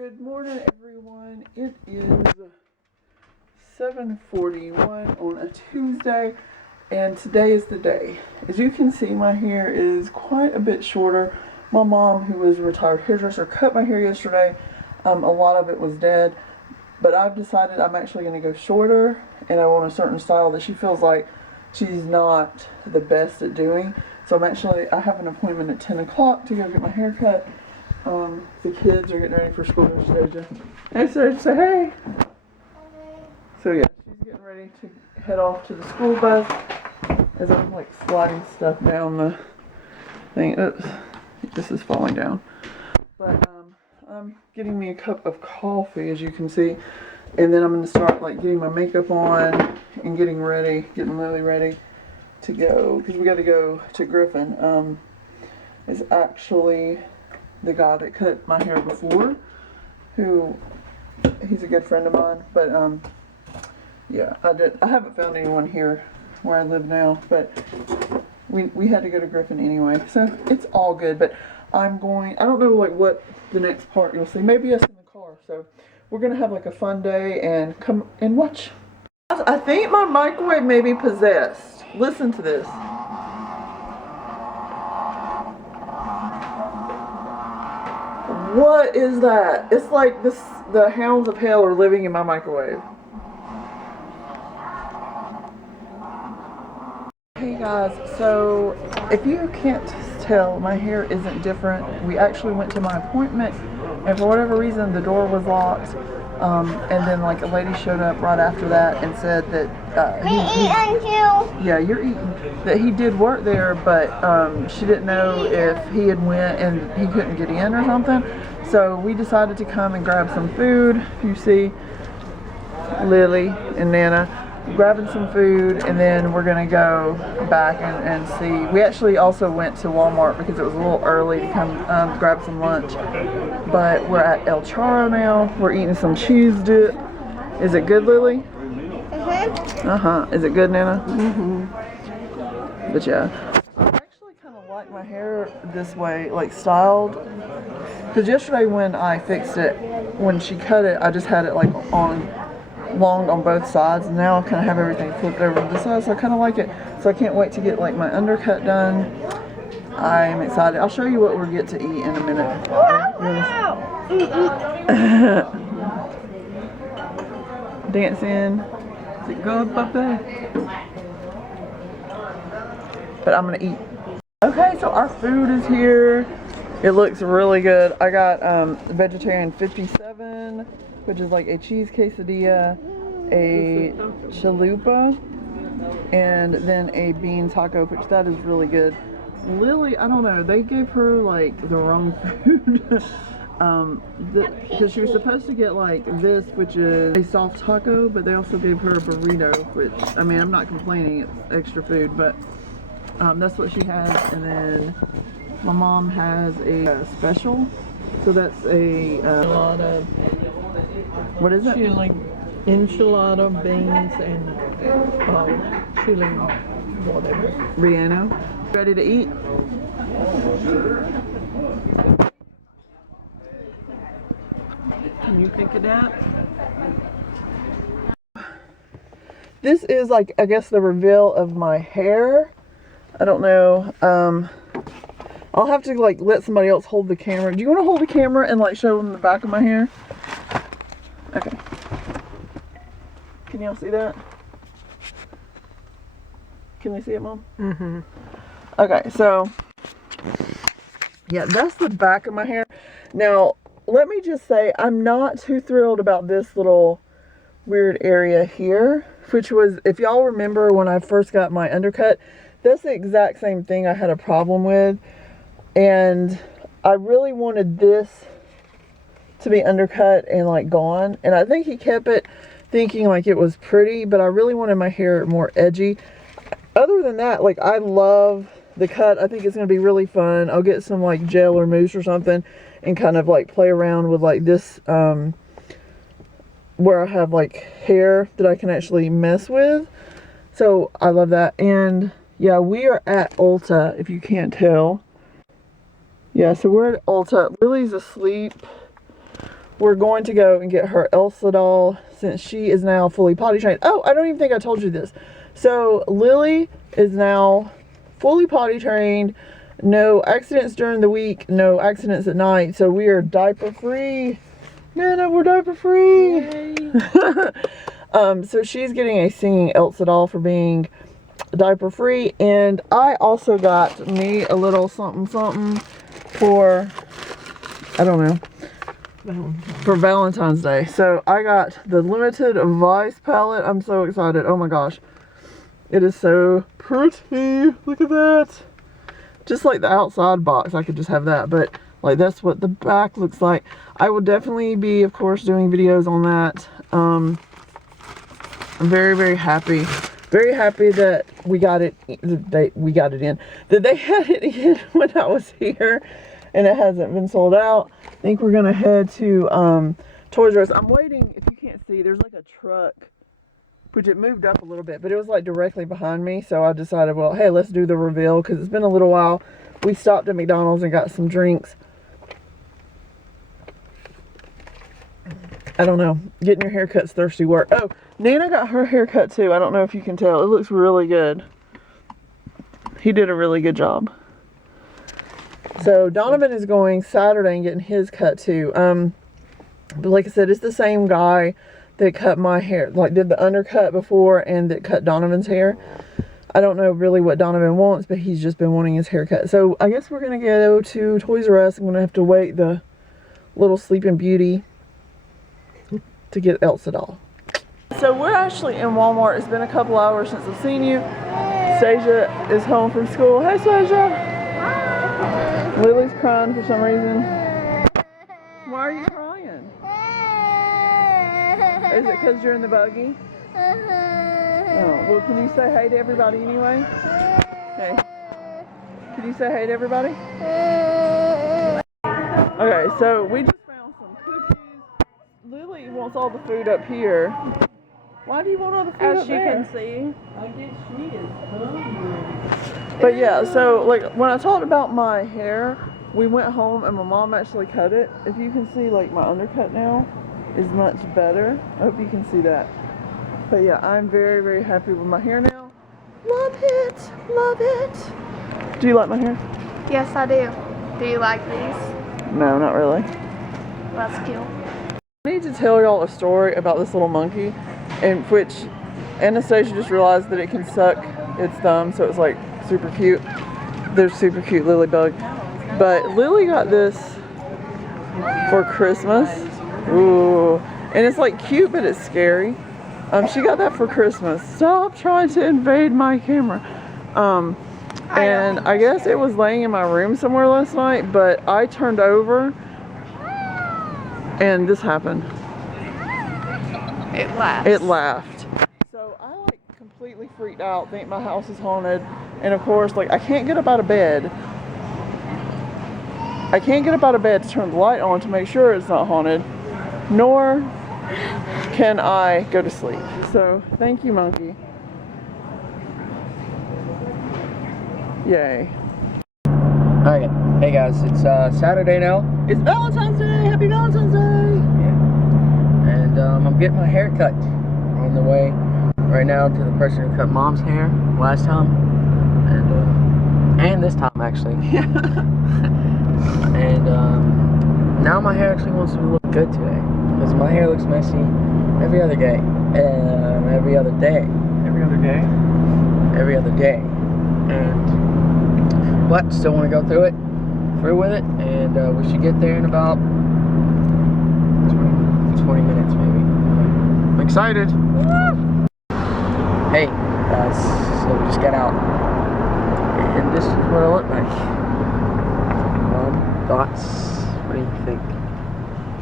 Good morning, everyone. It is 7:41 on a Tuesday, and today is the day. As you can see, my hair is quite a bit shorter. My mom, who was a retired hairdresser, cut my hair yesterday. A lot of it was dead, but I've decided I'm actually going to go shorter, and I want a certain style that she feels like she's not the best at doing. So I have an appointment at 10 o'clock to go get my hair cut. The kids are getting ready for school. There's Doja. Hey, Serge, say hey. So yeah, she's getting ready to head off to the school bus as I'm like sliding stuff down the thing. Oops, this is falling down. But I'm getting me a cup of coffee, as you can see, and then I'm going to start like getting my makeup on and getting Lily ready to go, because we got to go to Griffin. It's actually the guy that cut my hair before, he's a good friend of mine, but yeah, I haven't found anyone here where I live now, but we had to go to Griffin anyway, so it's all good. But I don't know like what the next part you'll see, maybe us in the car. So we're gonna have like a fun day and come and watch. I think my microwave may be possessed. Listen to this. What is that? It's like the hounds of hell are living in my microwave. Hey guys, so if you can't tell, my hair isn't different. We actually went to my appointment, and for whatever reason the door was locked. And then like a lady showed up right after that and said that yeah, you're eating. That he did work there, but she didn't know if he had went and he couldn't get in or something. So we decided to come and grab some food. You see Lily and Nana grabbing some food, and then we're gonna go back and see. We actually also went to Walmart because it was a little early to come grab some lunch. But we're at El Charro now. We're eating some cheese dip. Is it good, Lily? Is it good, Nana? But yeah, I actually kind of like my hair this way, like styled. Because yesterday when I fixed it, when she cut it, I just had it like long on both sides, and now I kind of have everything flipped over to the side, so I kind of like it. So I can't wait to get like my undercut done. I'm excited. I'll show you what we'll get to eat in a minute. Dancing. Is it good, puppy? But I'm gonna eat. Okay, so our food is here. It looks really good. I got vegetarian 57, which is like a cheese quesadilla, a chalupa, and then a bean taco, which that is really good. Lily, I don't know, they gave her like the wrong food. Because she was supposed to get like this, which is a soft taco, but they also gave her a burrito, which, I mean, I'm not complaining, it's extra food, but that's what she has. And then my mom has a special, so that's a enchilada. What is it? Chili, enchilada beans and chili, whatever. Rihanna. Ready to eat? Can you pick it up? This is like, I guess, the reveal of my hair. I don't know. I'll have to like let somebody else hold the camera. Do you want to hold the camera and like show them the back of my hair? Okay. Can y'all see that? Can they see it, Mom? Okay, so yeah, that's the back of my hair. Now, let me just say, I'm not too thrilled about this little weird area here, which was, if y'all remember when I first got my undercut, that's the exact same thing I had a problem with. And I really wanted this to be undercut and like gone. And I think he kept it thinking like it was pretty, but I really wanted my hair more edgy. Other than that, like, I love the cut. I think it's going to be really fun. I'll get some like gel or mousse or something and kind of like play around with like this, where I have like hair that I can actually mess with. So I love that. And yeah, we are at Ulta, if you can't tell. Yeah, so we're at Ulta. Lily's asleep. we're going to go and get her Elsa doll since she is now fully potty trained. Oh, I don't even think I told you this. So Lily is now fully potty trained. No accidents during the week, no accidents at night. So we are diaper free. Nana, we're diaper free. So she's getting a singing Elsa doll for being diaper free. And I also got me a little something for, I don't know, for Valentine's Day. So I got the limited Vice palette. I'm so excited. Oh my gosh. It is so pretty. Look at that. Just like the outside box, I could just have that, but like that's what the back looks like. I will definitely be, of course, doing videos on that. I'm very, very happy. Very happy that we got it. We got it in. That they had it in when I was here, and it hasn't been sold out. I think we're gonna head to Toys R Us. I'm waiting. If you can't see, there's like a truck, which it moved up a little bit, but it was like directly behind me. So I decided, well, hey, let's do the reveal because it's been a little while. We stopped at McDonald's and got some drinks. I don't know. Getting your haircut's thirsty work. Oh, Nana got her haircut too. I don't know if you can tell. It looks really good. He did a really good job. So Donovan is going Saturday and getting his cut too. But like I said, it's the same guy that cut my hair, like did the undercut before and that cut Donovan's hair. I don't know really what Donovan wants, but he's just been wanting his haircut. So I guess we're going to go to Toys R Us. I'm going to have to wait the little Sleeping Beauty to get Elsa doll. So we're actually in Walmart. It's been a couple hours since I've seen you. Stasia is home from school. Hey, Stasia. Lily's crying for some reason. Why are you crying? Is it because you're in the buggy? Oh, well, can you say hey to everybody anyway? Hey. Can you say hey to everybody? Okay, so we just found some cookies. Lily wants all the food up here. Why do you want all the food As up you there? can see. I guess she is hungry. But yeah, so like when I talked about my hair, we went home and my mom actually cut it. If you can see, like my undercut now is much better. I hope you can see that. But yeah, I'm very, very happy with my hair now. Love it, love it. Do you like my hair? Yes, I do. Do you like these? No, not really. That's cute. I need to tell y'all a story about this little monkey, in which Anastasia just realized that it can suck its thumb, so it's like super cute. They're super cute, Lily bug. But Lily got this for Christmas. Ooh, and it's like cute, but it's scary. She got that for Christmas. Stop trying to invade my camera. And I guess it was laying in my room somewhere last night, but I turned over and this happened. It laughs. It laughed. So I like completely freaked out, think my house is haunted, and of course, like I can't get up out of bed. I can't get up out of bed to turn the light on to make sure it's not haunted, nor can I go to sleep. So thank you, monkey. Yay. Alright, hey guys, it's Saturday now. It's Valentine's Day! Happy Valentine's Day! Yeah. And I'm getting my hair cut on the way right now to the person who cut mom's hair last time. And this time actually. Yeah. And now my hair actually wants to look good today. Because my hair looks messy every other day. Every other day. Every other day? Every other day. But still want to go through with it, and we should get there in about 20 minutes maybe. I'm excited. Hey guys, so we just got out, and this is what I look like. Thoughts? What do you think?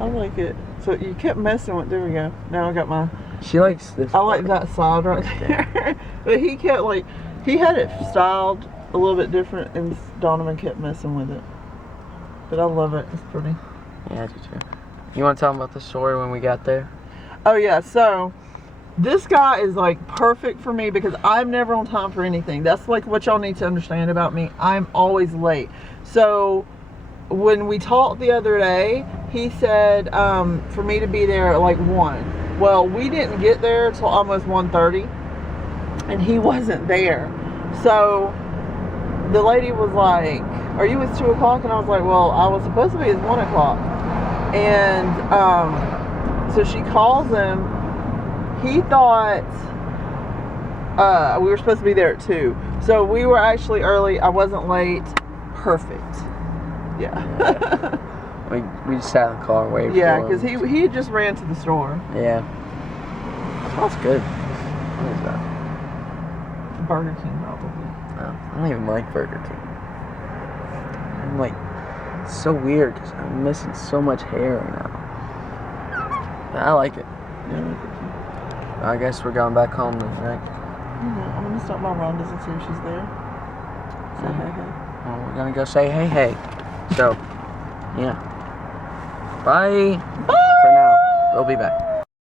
I like it. So you kept messing with, there we go. Now I got my, She likes this. I like that side right there. But he kept like, he had it styled a little bit different and Donovan kept messing with it. But I love it, it's pretty. Yeah, I do too. You want to tell them about the story when we got there? Oh yeah, so this guy is like perfect for me because I'm never on time for anything. That's like what y'all need to understand about me. I'm always late. So when we talked the other day, he said for me to be there at like 1. Well, we didn't get there till almost 1:30, and he wasn't there. So the lady was like, "Are you at 2 o'clock?" And I was like, "Well, I was supposed to be at 1 o'clock." And so she calls him. He thought we were supposed to be there at 2. So we were actually early. I wasn't late. Perfect. Yeah. We just sat in the car waiting Yeah, for him. because he had just ran to the store. Yeah. Smells good. What is that? Burger King, probably. Oh, I don't even like Burger King. I'm like, it's so weird because I'm missing so much hair right now. I like it. Yeah. I guess we're going back home then, right? I'm gonna stop by Rhonda's and see if she's there. Say hey, hey. Well, we're gonna go say hey, hey. So, yeah. Bye. Bye. For now, we'll be back.